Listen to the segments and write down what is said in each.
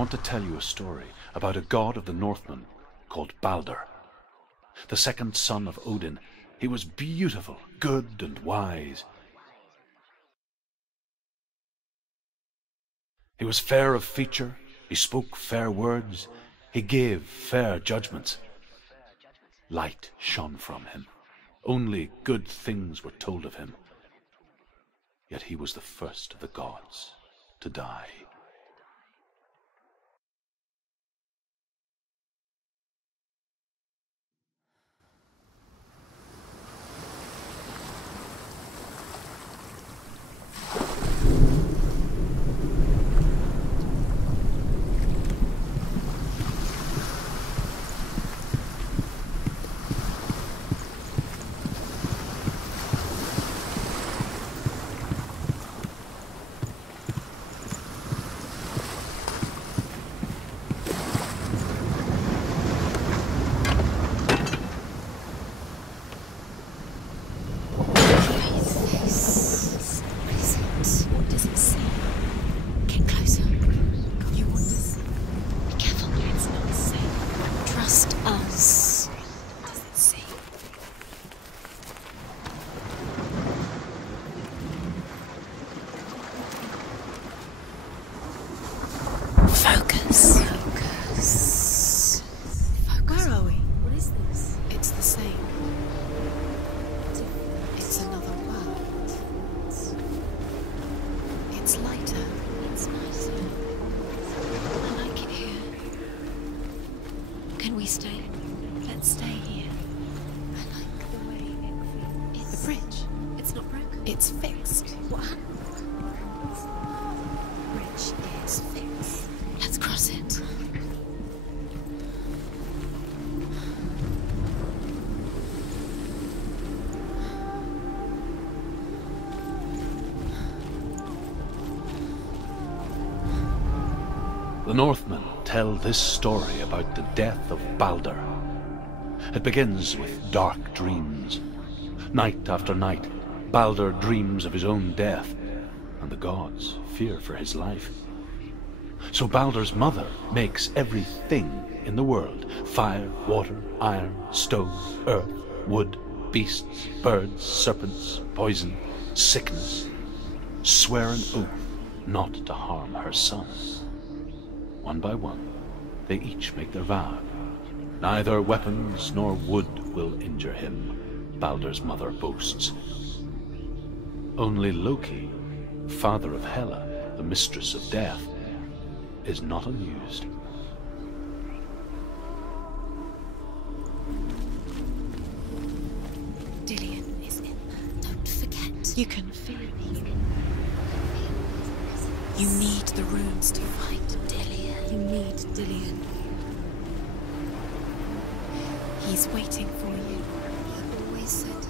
want to tell you a story about a god of the Northmen called Balder. The second son of Odin, he was beautiful, good and wise. He was fair of feature, he spoke fair words, he gave fair judgments. Light shone from him. Only good things were told of him. Yet he was the first of the gods to die. The Northmen tell this story about the death of Balder. It begins with dark dreams. Night after night, Balder dreams of his own death, and the gods fear for his life. So Balder's mother makes everything in the world: fire, water, iron, stone, earth, wood, beasts, birds, serpents, poison, sickness, swear an oath not to harm her son. One by one, they each make their vow. Neither weapons nor wood will injure him, Balder's mother boasts. Only Loki, father of Hela, the mistress of death, is not amused. Dillion is in there. Don't forget. You can feel me. You need the runes to fight Dillion. You need Dillion. He's waiting for you. He always said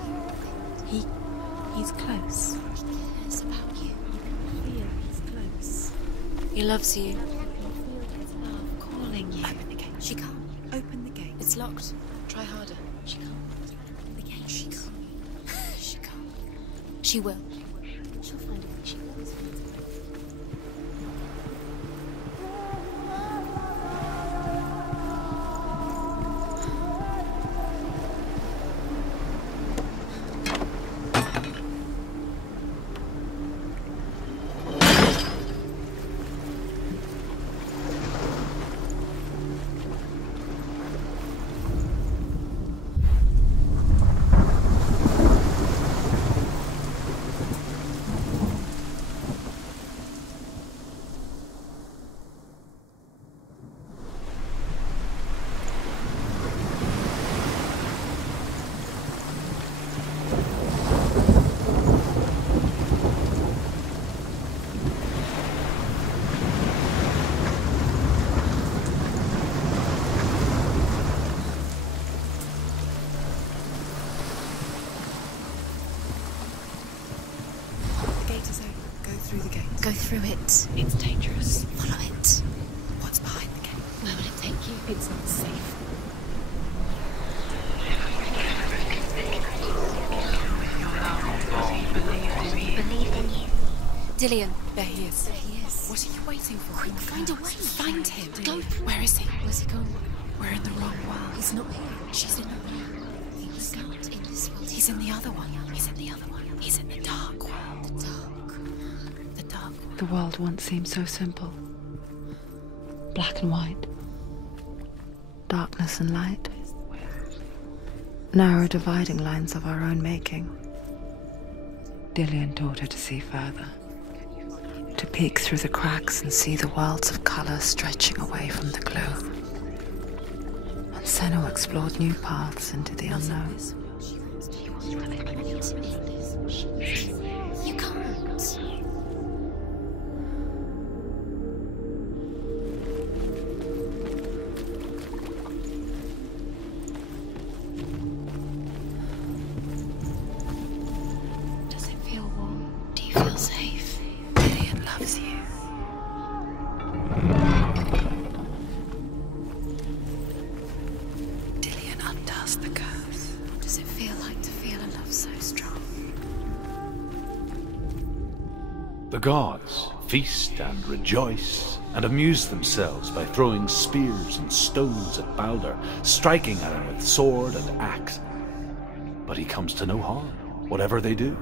he's close. He cares about you. You can feel he's close. He loves you. You can feel his love calling you. Open the gate. She can't. Open the gate. It's locked. Try harder. She can't. Open the gate. She can't. She can't. She will. She'll find it. She always finds it. Go through it. It's dangerous. Follow it. What's behind the gate? Where will it take you? It's not safe. Believe in you. Dillion. There he is. There he is. What are you waiting for? Quick, find a way. Find him. Go. Where is he? Where's he gone? We're in the wrong world. He's not here. She's in the room. He's not in this world. He's in the other one. He's in the other one. He's in the dark world. The dark. The dark world. The world once seemed so simple. Black and white. Darkness and light. Narrow dividing lines of our own making. Dillian taught her to see further. To peek through the cracks and see the worlds of colour stretching away from the gloom. And Senua explored new paths into the unknown. You can't. Does it feel warm? Do you feel safe? Dillian loves you. Dillian undoes the curse. What does it feel like to feel a love so strong? The gods feast and rejoice and amuse themselves by throwing spears and stones at Balder, striking at him with sword and axe. But he comes to no harm, whatever they do.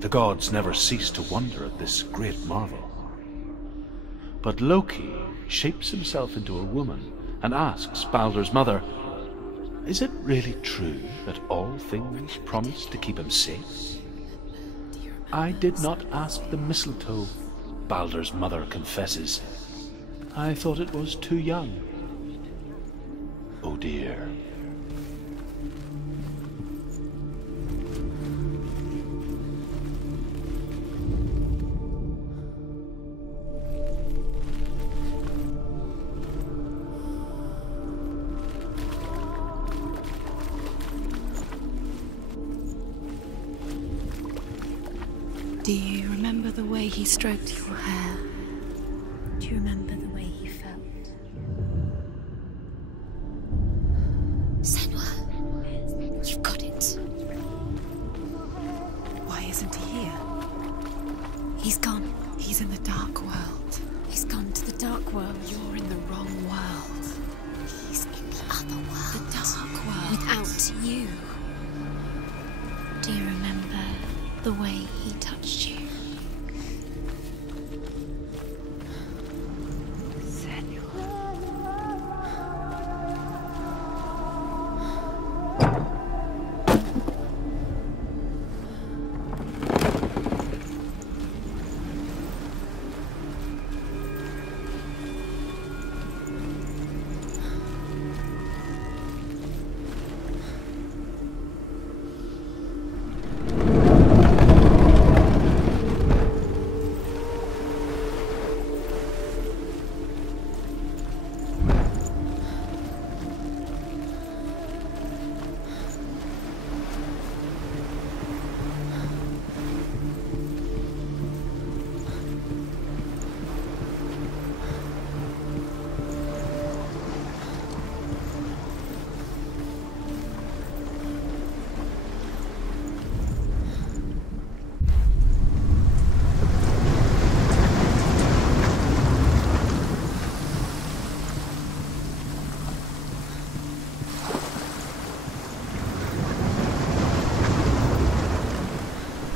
The gods never cease to wonder at this great marvel. But Loki shapes himself into a woman and asks Balder's mother, "Is it really true that all things promise to keep him safe?" "I did not ask the mistletoe," Balder's mother confesses. "I thought it was too young." Oh dear. Do you remember the way he stroked your hair? Do you remember the way he felt? Senua, you've got it. Why isn't he here? He's gone. He's in the dark world. He's gone to the dark world. You're in the wrong world. He's in the other world. The dark world. Without you. Do you remember the way he touched you?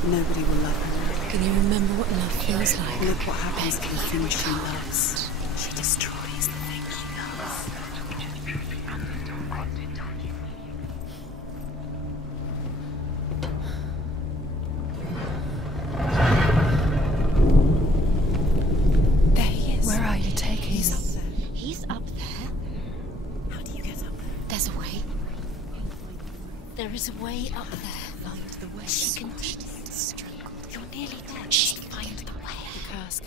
Nobody will love her. Can you remember what love feels like? Look what happens to the thing she loves. She destroys the thing she loves. There he is. Where are you taking He's up there. He's up there. How do you get up there? There's a way. There is a way up there. Find the way. She can do it. You're nearly there. Just find the way.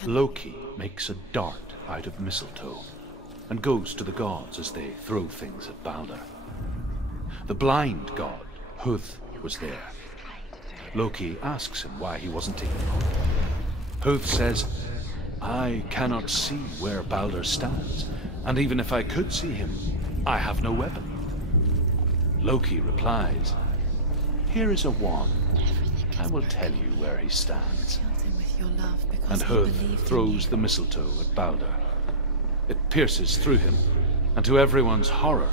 Loki makes a dart out of mistletoe and goes to the gods as they throw things at Balder. The blind god, Huth, was there. Loki asks him why he wasn't taken home. Huth says, "I cannot see where Balder stands, and even if I could see him, I have no weapon." Loki replies, "Here is a wand. I will tell you where he stands." your love because and he Hud believed in throws you. the mistletoe at Balder. It pierces through him, and to everyone's horror,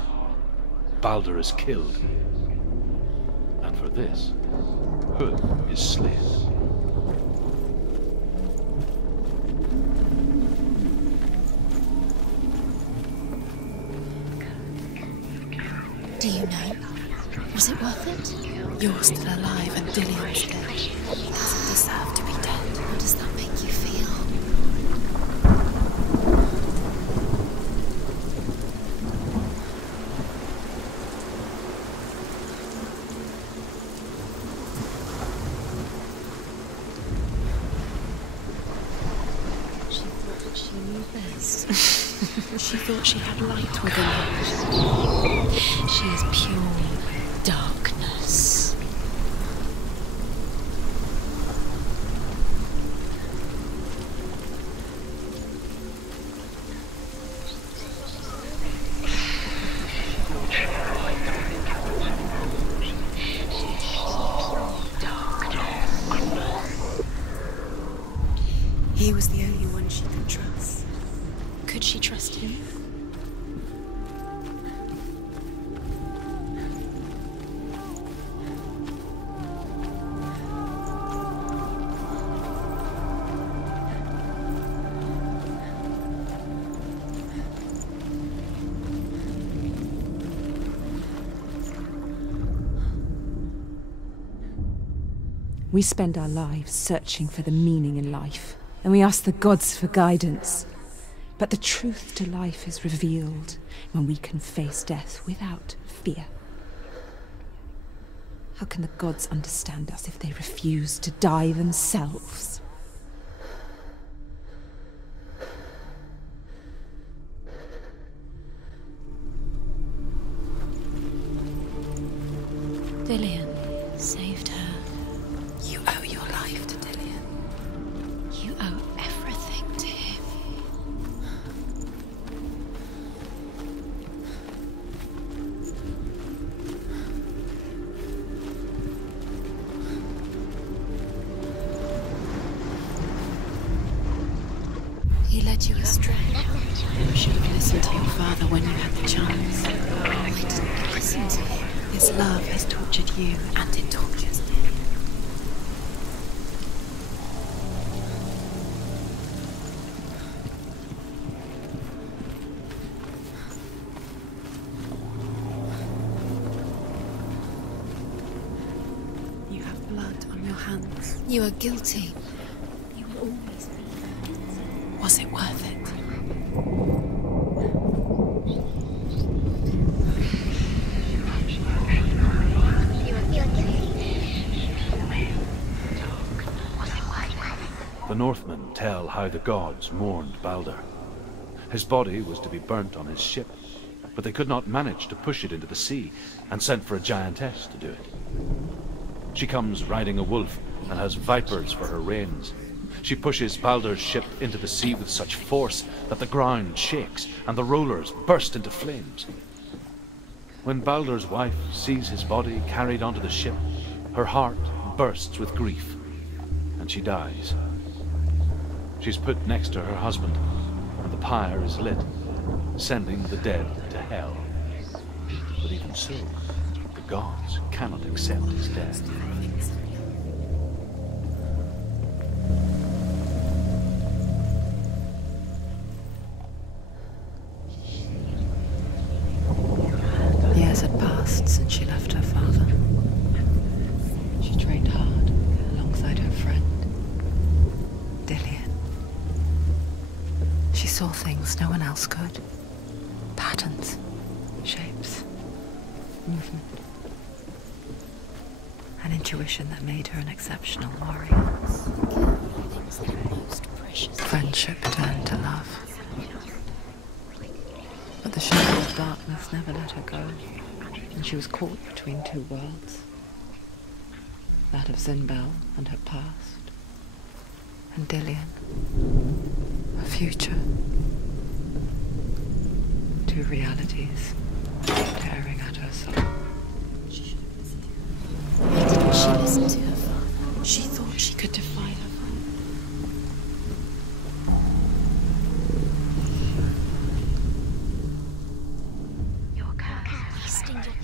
Balder is killed. And for this, Hud is slain. Do you know? Was it worth it? You're still alive and Dillion's dead. He doesn't deserve to be dead. How does that make you feel? She thought she knew best. She thought she had light within her. She is pure darkness. He was the only one she could trust. Could she trust him? We spend our lives searching for the meaning in life, and we ask the gods for guidance. But the truth to life is revealed when we can face death without fear. How can the gods understand us if they refuse to die themselves? Dillion saved her. You owe your life to Dillion. You owe everything to him. He led you astray. You should have listened to your father when you had the chance. Why didn't you listen to him? His love has tortured you, and it tortures him. You have blood on your hands. You are guilty. You will always be guilty. Was it worth it? The Northmen tell how the gods mourned Balder. His body was to be burnt on his ship, but they could not manage to push it into the sea, and sent for a giantess to do it. She comes riding a wolf and has vipers for her reins. She pushes Balder's ship into the sea with such force that the ground shakes and the rollers burst into flames. When Balder's wife sees his body carried onto the ship, her heart bursts with grief, and she dies. She's put next to her husband, and the pyre is lit, sending the dead to hell. But even so, the gods cannot accept his death. Years had passed since she left her father. She trained hard alongside her friend, Dillion. She saw things no one else could. Patterns, shapes, movement. An intuition that made her an exceptional warrior. Friendship turned to love. But the shadow of darkness never let her go, and she was caught between two worlds. That of Zinbel and her past, and Dillion, her future. Two realities tearing at her soul. Why didn't she listen to her father? She thought she could defy her father.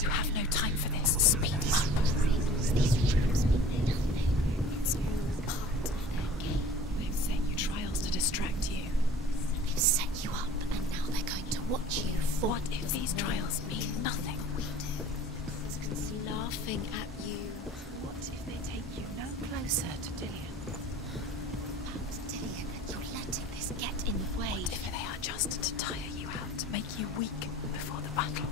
You have no time for this. Speed up. These rooms mean nothing. It's all part of their game. They've set you trials to distract you. They've set you up, and now they're going to watch you. What if these trials mean nothing? We do. It's laughing at you. What if they take you no closer to Dillian? About Dillian, and you're letting this get in the way. What if they are just to tire you out, to make you weak before the battle?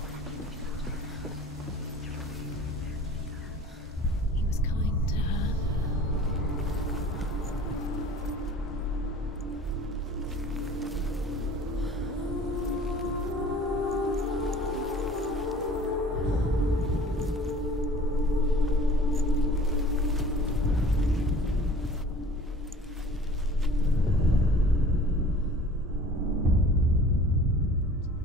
He was kind to her.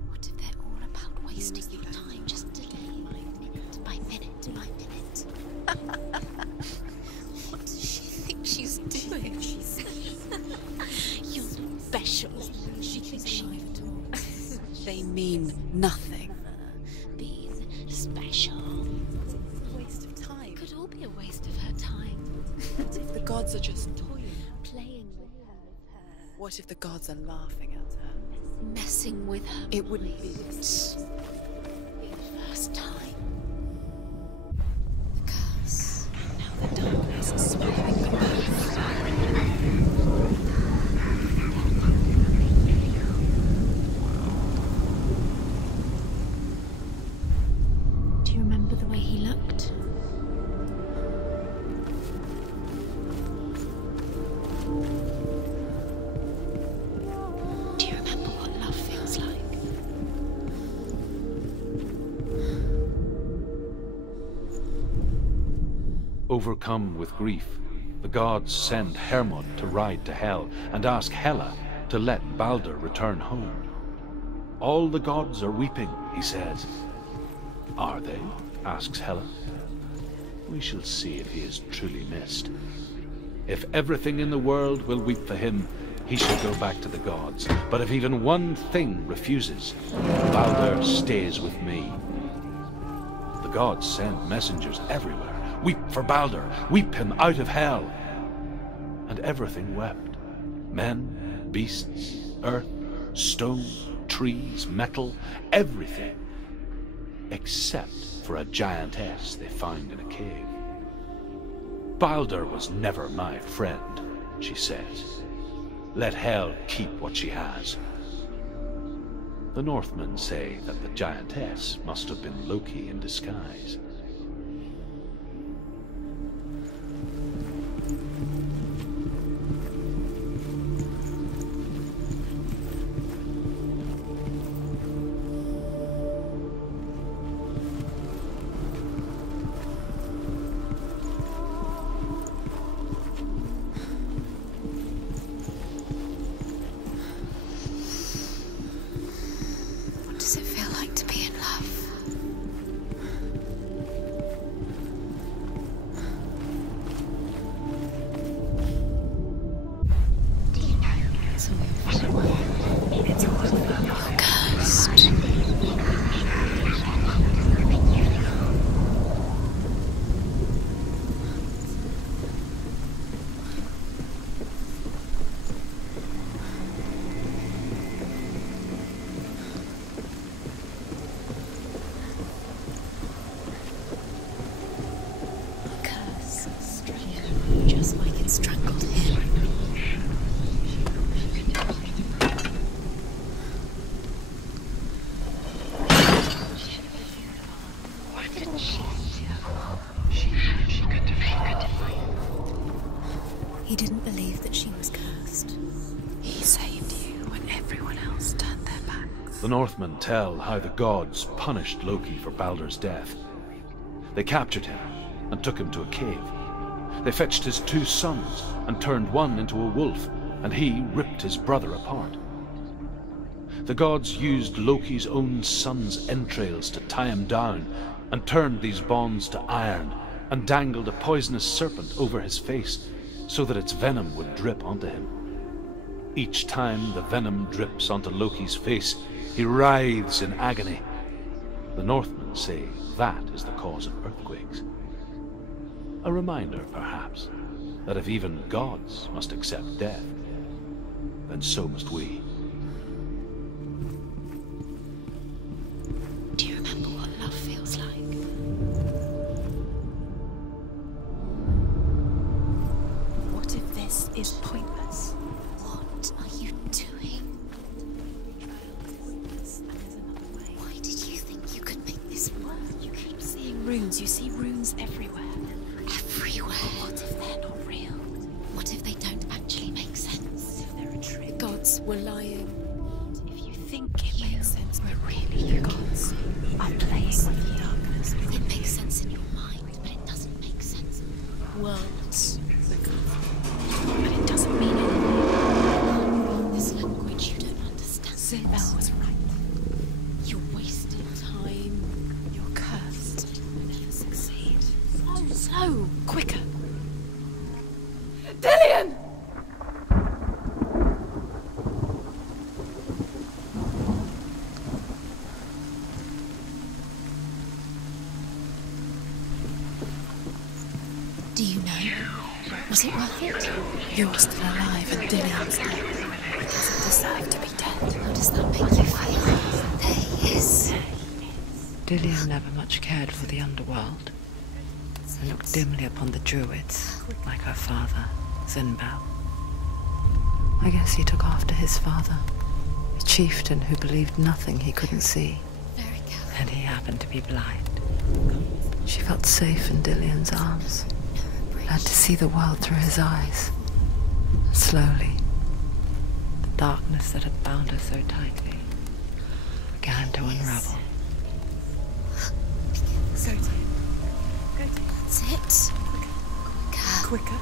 What if they're all about wasting your time, just delaying minute by minute by minute? What does she think she's doing? You're special. She thinks she's They mean nothing. being special. Waste of time. Could all be a waste of her time. What if the gods are just toying? Playing with her. What if the gods are laughing at her? Messing with her. It wouldn't be mind. Be the first time. The curse. Now the darkness is swallowing them both. Do you remember the way he looked? Do you remember what love feels like? Overcome with grief, the gods send Hermod to ride to Hell and ask Hela to let Balder return home. All the gods are weeping, he says. Are they? Asks Hela. We shall see if he is truly missed. If everything in the world will weep for him, he shall go back to the gods. But if even one thing refuses, Balder stays with me. The gods send messengers everywhere. Weep for Balder, weep him out of Hell. And everything wept. Men, beasts, earth, stone, trees, metal, everything. Except for a giantess they found in a cave. Balder was never my friend, she says. Let Hel keep what she has. The Northmen say that the giantess must have been Loki in disguise. What does it feel like to be in love? It's all It's all you're cursed. Curse strangled just like it strangled him. What did she do? She could defeat. He didn't believe that she was cursed. He saved you when everyone else turned their backs. The Northmen tell how the gods punished Loki for Balder's death. They captured him and took him to a cave. They fetched his 2 sons and turned one into a wolf, and he ripped his brother apart. The gods used Loki's own son's entrails to tie him down, and turned these bonds to iron, and dangled a poisonous serpent over his face, so that its venom would drip onto him. Each time the venom drips onto Loki's face, he writhes in agony. The Northmen say that is the cause of earthquakes. A reminder, perhaps, that if even gods must accept death, then so must we. Do you remember what love feels like? What if this is pointless? What are you doing? Why did you think you could make this work? You keep seeing runes. You see runes everywhere. Everywhere? What if they're not real? What if they don't actually make sense? What if they're a trick? The gods were lying. If you think it makes sense, but really the gods are playing with the darkness. It makes sense in your mind, but it doesn't make sense. Worlds. But it doesn't mean anything. This language you don't understand. Senua was right. You're wasting time. You're cursed. You'll never succeed. So, quicker. Dillian! Do you know? Was it worth it? You're still alive and Dillian's dead. He doesn't deserve to be dead. How does that make you feel? There he is. Dillian never much cared for the underworld, and looked dimly upon the druids, like her father, Zinbel. I guess he took after his father, a chieftain who believed nothing he couldn't see, Very careful. and he happened to be blind. She felt safe in Dillian's arms, learned to see the world through his eyes. Slowly, the darkness that had bound her so tightly began to unravel. Go to him. Go to him. That's it. Quicker. Quicker.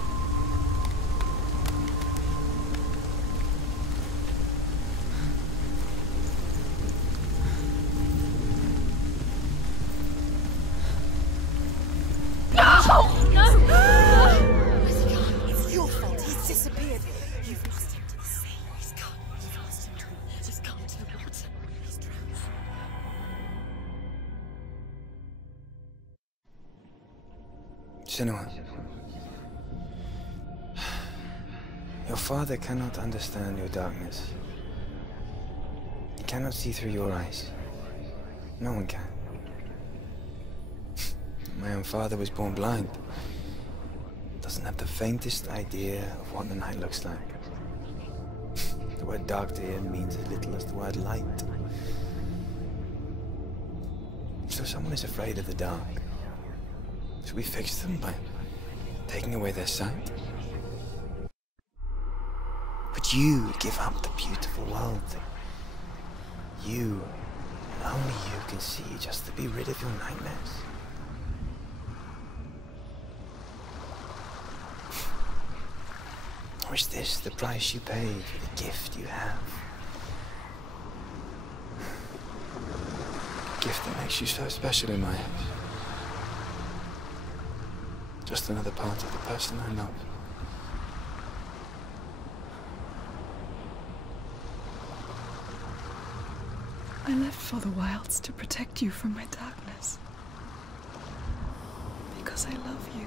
Where's he gone? It's your fault. He's disappeared. You've lost him to the sea. He's gone. You've lost him to the... Just gone to the water. He's drowned. Senua, your father cannot understand your darkness. He cannot see through your eyes. No one can. My own father was born blind. Doesn't have the faintest idea of what the night looks like. The word dark to him means as little as the word light. So someone is afraid of the dark. Should we fix them by taking away their sight? Would you give up the beautiful world? You, and only you can see, just to be rid of your nightmares. Or is this the price you pay for the gift you have? A gift that makes you so special in my eyes. Just another part of the person I love. I left for the wilds to protect you from my darkness. Because I love you.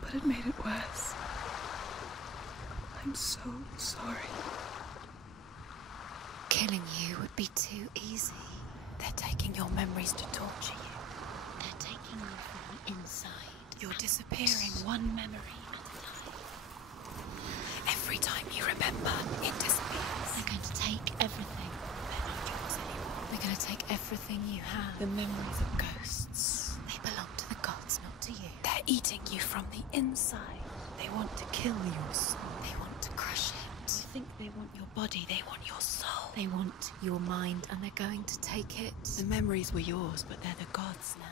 But it made it worse. I'm so sorry. Killing you would be too easy. They're taking your memories to torture you. They're taking you from the inside. You're disappearing one memory at a time. Every time you remember, it disappears. They're going to take everything. They're not yours anymore. They're going to take everything you have. The memories of ghosts. They belong to the gods, not to you. They're eating you from the inside. They want to kill your soul. They want to crush it. You think they want your body, they want your soul. They want your mind, and they're going to take it. The memories were yours, but they're the gods now.